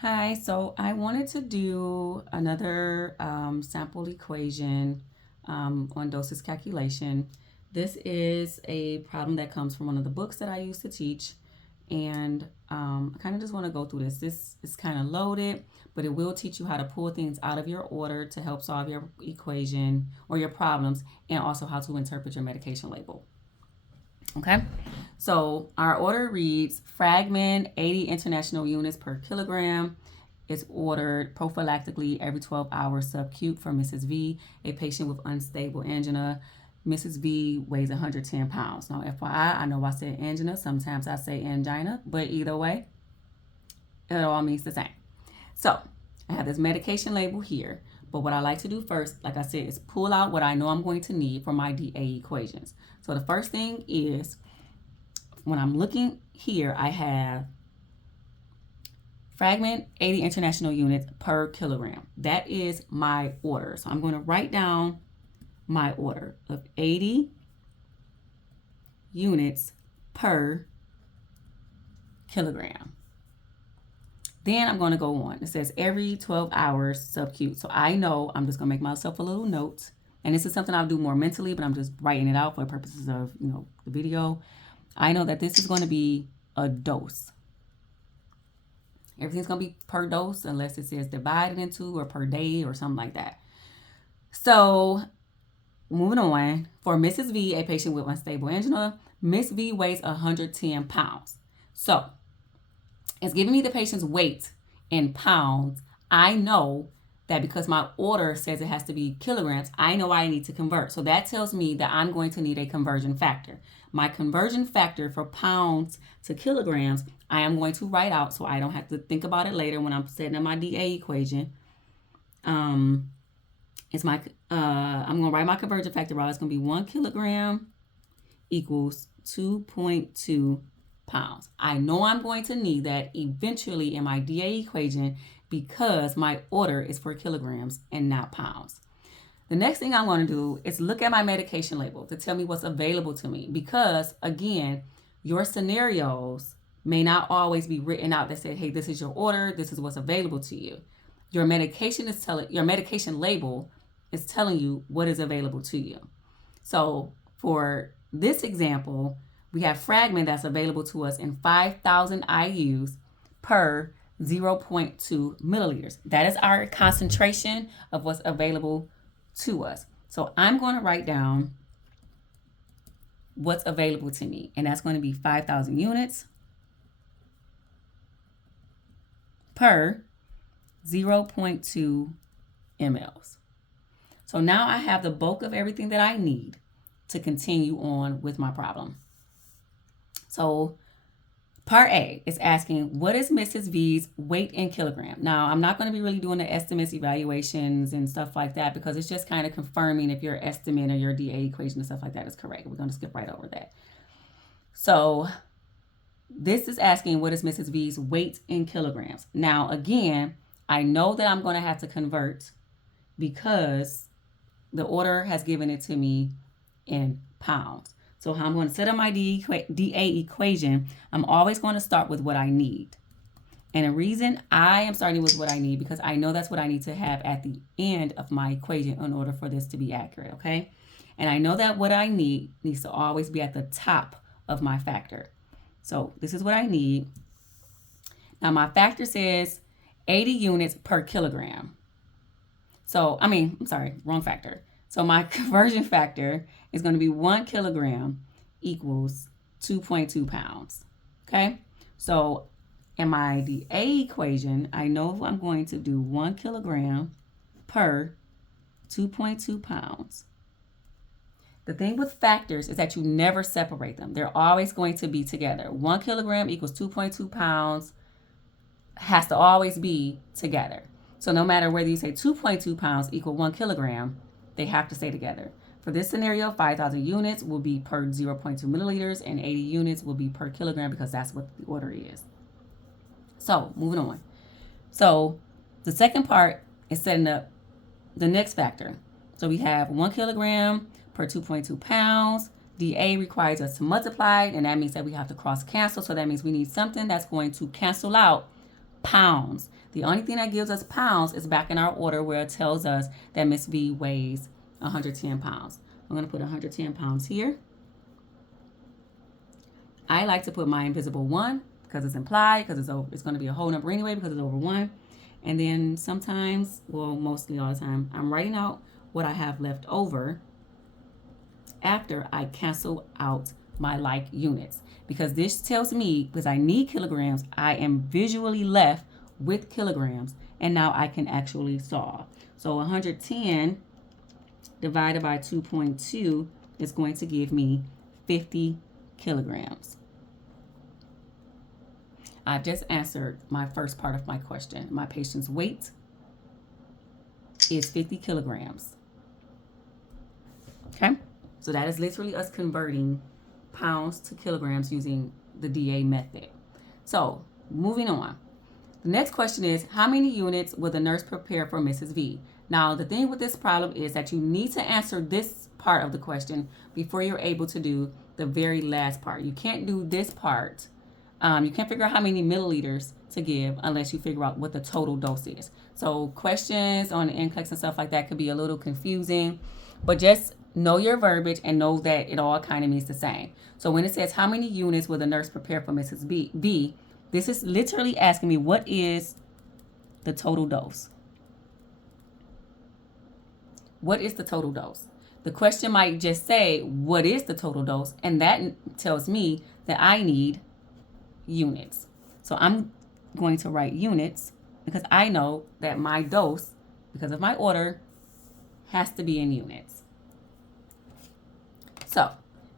Hi, so I wanted to do another sample equation on doses calculation. This is a problem that comes from one of the books that I used to teach, and I kind of just want to go through this. This is kind of loaded, but it will teach you how to pull things out of your order to help solve your equation or your problems, and also how to interpret your medication label. Okay, so our order reads fragment 80 international units per kilogram. It's ordered prophylactically every 12 hours subcute for Mrs. V, a patient with unstable angina. Mrs. V weighs 110 pounds. Now, FYI, I know I said angina. Sometimes I say angina, but either way, it all means the same. So, I have this medication label here. But what I like to do first, like I said, is pull out what I know I'm going to need for my DA equations. So the first thing is, when I'm looking here, I have fragment 80 international units per kilogram. That is my order. So I'm going to write down my order of 80 units per kilogram. Then I'm going to go on. It says every 12 hours subcute. So I know I'm just going to make myself a little note. And this is something I'll do more mentally, but I'm just writing it out for the purposes of, the video. I know that this is going to be a dose. Everything's going to be per dose unless it says divided into or per day or something like that. So moving on, for Mrs. V, a patient with unstable angina, Miss V weighs 110 pounds. So it's giving me the patient's weight in pounds. I know that because my order says it has to be kilograms, I know I need to convert. So that tells me that I'm going to need a conversion factor. My conversion factor for pounds to kilograms, I am going to write out so I don't have to think about it later when I'm setting up my DA equation. It's my I'm going to write my conversion factor out. It's going to be 1 kilogram equals 2.2 pounds. I know I'm going to need that eventually in my DA equation because my order is for kilograms and not pounds. The next thing I'm going to do is look at my medication label to tell me what's available to me because, again, your scenarios may not always be written out that say, hey, this is your order, this is what's available to you. Your medication label is telling you what is available to you. So for this example, we have fragment that's available to us in 5,000 IUs per 0.2 milliliters. That is our concentration of what's available to us. So I'm going to write down what's available to me, and that's going to be 5,000 units per 0.2 mLs. So now I have the bulk of everything that I need to continue on with my problem. So part A is asking, what is Mrs. V's weight in kilogram? Now, I'm not going to be really doing the estimates, evaluations, and stuff like that because it's just kind of confirming if your estimate or your DA equation and stuff like that is correct. We're going to skip right over that. So this is asking, what is Mrs. V's weight in kilograms? Now, again, I know that I'm going to have to convert because the order has given it to me in pounds. So how I'm going to set up my DA equation, I'm always going to start with what I need. And the reason I am starting with what I need because I know that's what I need to have at the end of my equation in order for this to be accurate, okay? And I know that what I need needs to always be at the top of my factor. So this is what I need. Now my factor says 80 units per kilogram. So, wrong factor. So my conversion factor is going to be 1 kilogram equals 2.2 pounds. Okay? So in my DA equation, I know I'm going to do 1 kilogram per 2.2 pounds. The thing with factors is that you never separate them. They're always going to be together. 1 kilogram equals 2.2 pounds has to always be together. So no matter whether you say 2.2 pounds equal 1 kilogram, they have to stay together. For this scenario, 5,000 units will be per 0.2 milliliters and 80 units will be per kilogram because that's what the order is. So moving on. So the second part is setting up the next factor. So we have 1 kilogram per 2.2 pounds. DA requires us to multiply, and that means that we have to cross cancel. So that means we need something that's going to cancel out pounds. The only thing that gives us pounds is back in our order where it tells us that Miss V weighs 110 pounds. I'm going to put 110 pounds here. I like to put my invisible 1 because it's implied, because it's going to be a whole number anyway because it's over 1. And then sometimes, well, mostly all the time, I'm writing out what I have left over after I cancel out my like units. Because this tells me, because I need kilograms, I am visually left with kilograms. And now I can actually solve. So 110 divided by 2.2 is going to give me 50 kilograms. I just answered my first part of my question. My patient's weight is 50 kilograms. Okay, so that is literally us converting pounds to kilograms using the DA method. So moving on. The next question is, how many units will the nurse prepare for Mrs. V? Now, the thing with this problem is that you need to answer this part of the question before you're able to do the very last part. You can't do this part. You can't figure out how many milliliters to give unless you figure out what the total dose is. So questions on the NCLEX and stuff like that could be a little confusing, but just know your verbiage and know that it all kind of means the same. So when it says how many units will the nurse prepare for Mrs. V, this is literally asking me what is the total dose. What is the total dose? The question might just say, what is the total dose? And that tells me that I need units. So I'm going to write units because I know that my dose, because of my order, has to be in units. So,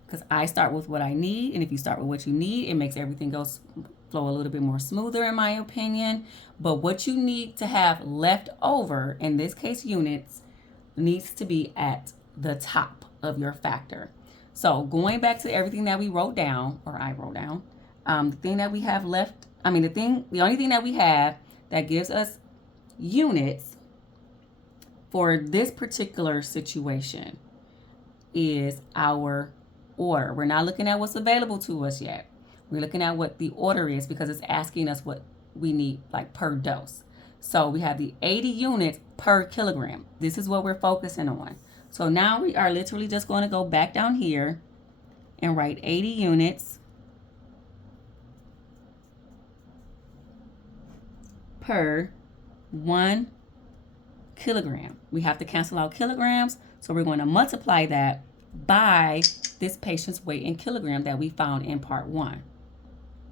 because I start with what I need, and if you start with what you need, it makes everything flow a little bit more smoother in my opinion. But what you need to have left over, in this case units, needs to be at the top of your factor. So going back to everything that we wrote down, or I wrote down, the thing that we have left, the only thing that we have that gives us units for this particular situation is our order. We're not looking at what's available to us yet. We're looking at what the order is because it's asking us what we need, like per dose. So we have the 80 units per kilogram. This is what we're focusing on. So now we are literally just going to go back down here and write 80 units per 1 kilogram. We have to cancel out kilograms, so we're going to multiply that by this patient's weight in kilogram that we found in part 1.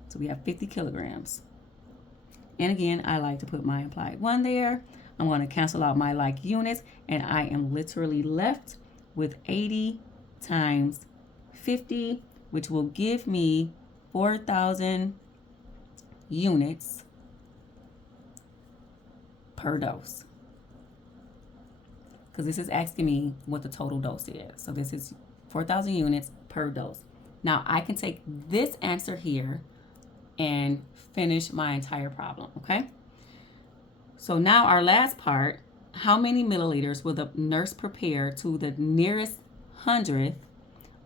So we have 50 kilograms. And again, I like to put my implied 1 there. I'm going to cancel out my like units, and I am literally left with 80 times 50, which will give me 4,000 units per dose. Because this is asking me what the total dose is. So this is 4,000 units per dose. Now I can take this answer here and finish my entire problem, okay? So now our last part, how many milliliters will the nurse prepare to the nearest hundredth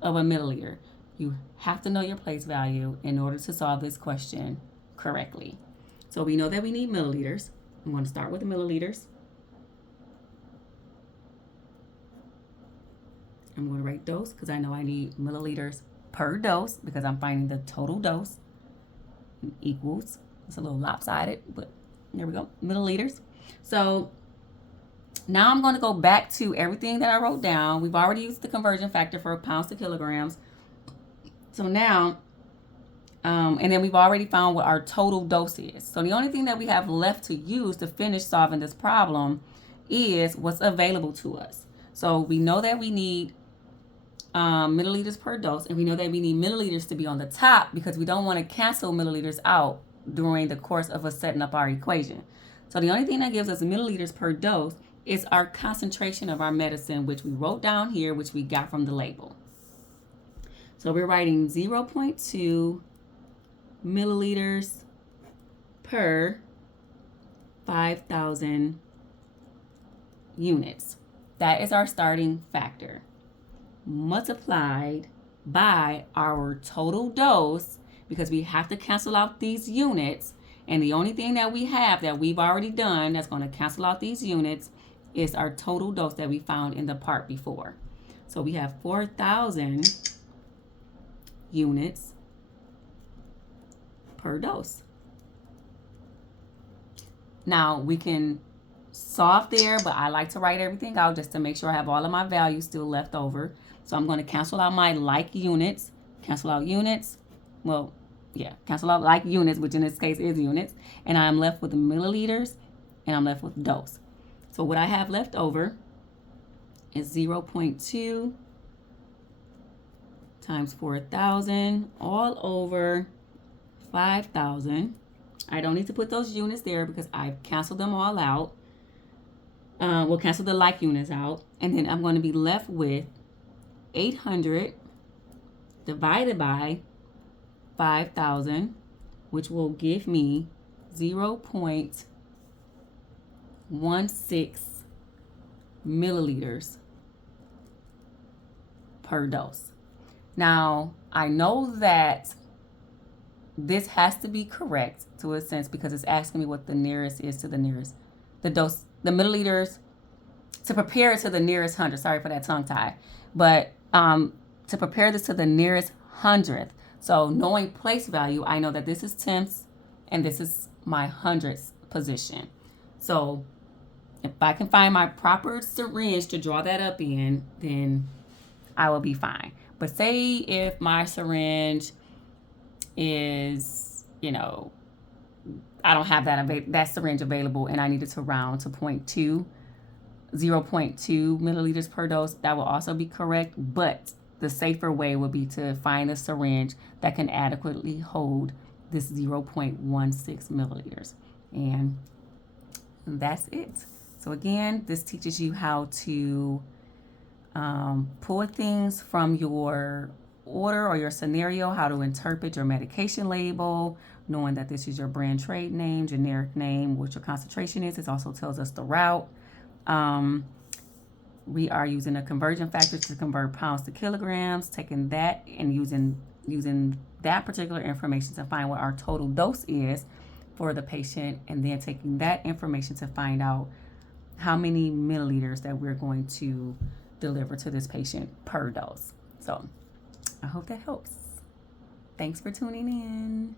of a milliliter? You have to know your place value in order to solve this question correctly. So we know that we need milliliters. I'm going to start with the milliliters. I'm going to write dose because I know I need milliliters per dose because I'm finding the total dose equals. It's a little lopsided, but there we go, milliliters. So now I'm going to go back to everything that I wrote down. We've already used the conversion factor for pounds to kilograms. So now, and then we've already found what our total dose is. So the only thing that we have left to use to finish solving this problem is what's available to us. So we know that we need milliliters per dose, and we know that we need milliliters to be on the top because we don't want to cancel milliliters out during the course of us setting up our equation. So the only thing that gives us milliliters per dose is our concentration of our medicine, which we wrote down here, which we got from the label. So we're writing 0.2 milliliters per 5,000 units. That is our starting factor, multiplied by our total dose, because we have to cancel out these units, And the only thing that we have that we've already done that's going to cancel out these units is our total dose that we found in the part before. So we have 4,000 units per dose. Now we can solve there, but I like to write everything out just to make sure I have all of my values still left over. So I'm going to cancel out my like units, cancel out units. Well, yeah, cancel out like units, which in this case is units. And I'm left with the milliliters and I'm left with dose. So what I have left over is 0.2 times 4,000 all over 5,000. I don't need to put those units there because I've canceled them all out. We'll cancel the like units out. And then I'm going to be left with 800 divided by 5,000, which will give me 0.16 milliliters per dose. Now, I know that this has to be correct to a sense because it's asking me what the nearest is to the nearest. The dose, the milliliters, to prepare it to the nearest 100. Sorry for that tongue tie. But to prepare this to the nearest 100th. So knowing place value, I know that this is tenths and this is my 100th position. So if I can find my proper syringe to draw that up in, then I will be fine. But say if my syringe is, I don't have that syringe available and I needed to round to 0.2 milliliters per dose, that will also be correct. But the safer way would be to find a syringe that can adequately hold this 0.16 milliliters. And that's it. So again, this teaches you how to pull things from your order or your scenario, how to interpret your medication label, knowing that this is your brand trade name, generic name, what your concentration is. It also tells us the route. We are using a conversion factor to convert pounds to kilograms, taking that and using that particular information to find what our total dose is for the patient, and then taking that information to find out how many milliliters that we're going to deliver to this patient per dose. So I hope that helps. Thanks for tuning in.